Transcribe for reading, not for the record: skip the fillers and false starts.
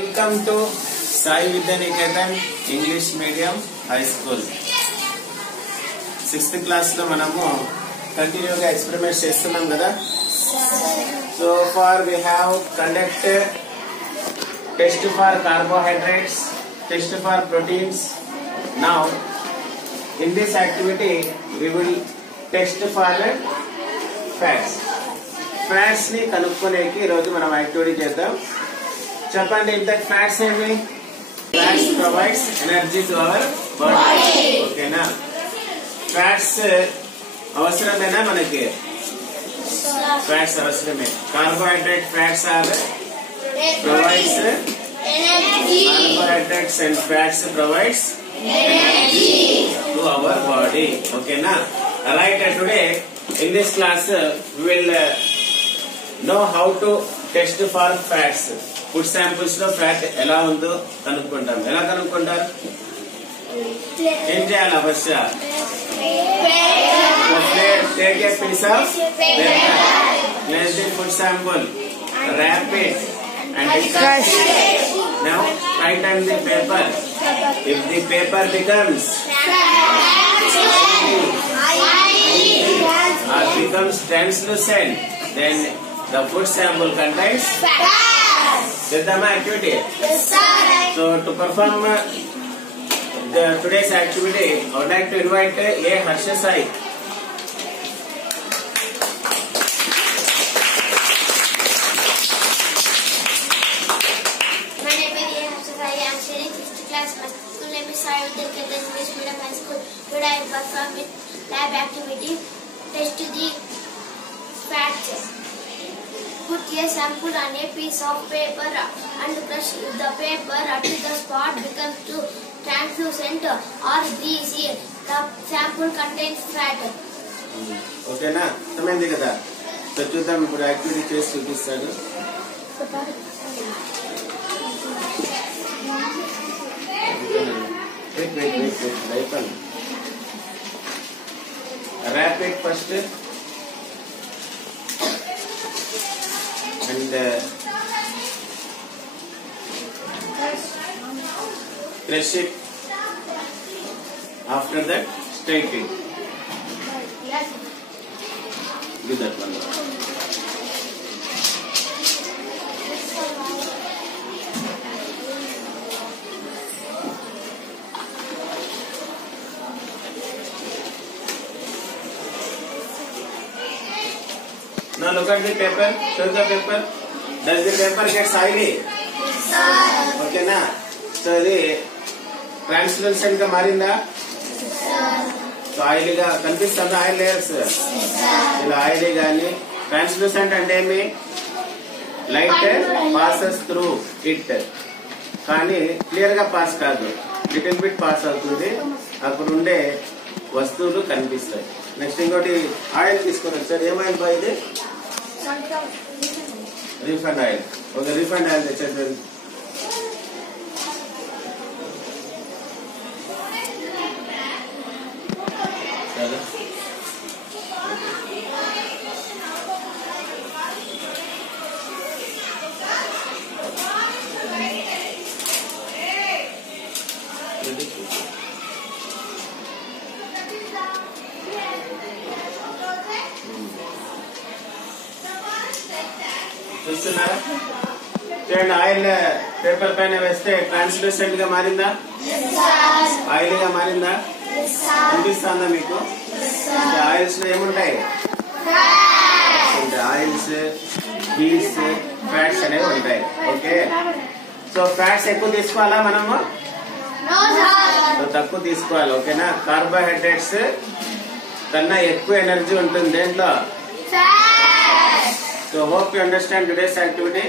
Welcome to Sai Vidyaniketan English Medium High School. 6th class lo manamu continue ga experiments chestunam kada. So far we have conducted test for carbohydrates, test for proteins. Now in this activity we will test for fats. Fats ni kanukoneki ee roju manam activity cheddam. చెప్పండి ఇంతకు fats ఏమి? Fats provides energy to our body. ఓకేనా? Fats అవసరమేనా మనకి? Fats అవసరమే. Carbohydrate fats are provides energy. Carbohydrates and fats provides energy to our body. ఓకేనా? Right. Today in this class we will know how to test for fats. Food samples లో fat ఎలా ఉందో కనుక్కుంటాం. ఎలా కనుక్కుంటారు? ఏం చేయాలి? అవశ్య take a piece of paper, place the food sample, wrap it and discuss it. Now write on the paper. If the paper becomes or becomes translucent, then the food sample contains fat. Cheddama activity. Yes, sir. So to perform today's activity, I would like to invite A. Harsha Sai. My name is A. Harsha Sai. I am studying 6th class. My school name is Sai Vidyaniketan English Medium High School. Today I perform with lab activity. Test the facts. Put a sample on a piece of paper and brush the paper until the spot becomes too translucent or greasy. The sample contains fat. ఓకేనా? అర్థమైంది కదా? సో చూద్దాం ఇప్పుడు యాక్టివిటీ చేసి చూపిస్తాడు. Wrap it first and press it. After that, straight it. Do that one. Now look at the paper. Show the paper. Does the paper get oily? Yes, sir. Okay na? So ఇది ట్రాన్స్లూసెంట్ గా మారిందా? Yes, sir. So oil గా కనిపిస్తుందా? Oil layers ఇలా ఆయిల్ గాని. ట్రాన్స్లూసెంట్ అంటే ఏమి? Light passes through it, కానీ క్లియర్ గా పాస్ కాదు, లిటిల్ బిట్ పాస్ అవుతుంది. అక్కడ ఉండే వస్తువులు కనిపిస్తాయి. నెక్స్ట్ ఇంకోటి ఆయిల్ తీసుకొని వచ్చారు. ఏం ఆయిల్ బా ఇది? Refund oil. ఒక రీఫండ్ ఆయిల్ తెచ్చారు. చూస్తున్నారా? చూడండి, ఆయిల్ పేపర్ పైన వేస్తే ట్రాన్స్లూసెంట్ గా మారిందా? ఆయిల్ గా మారిందా? కనిపిస్తుందా మీకు? ఆయిల్స్ లో ఏముంటాయి? ఆయిల్స్, బీస్, ఫ్యాట్స్ అనేవి ఉంటాయి. ఓకే, సో ఫ్యాట్స్ ఎక్కువ తీసుకోవాలా మనము? తక్కువ తీసుకోవాలి. ఓకేనా? కార్బోహైడ్రేట్స్ కన్నా ఎక్కువ ఎనర్జీ ఉంటుంది దేంట్లో? So hope you understand today's activity.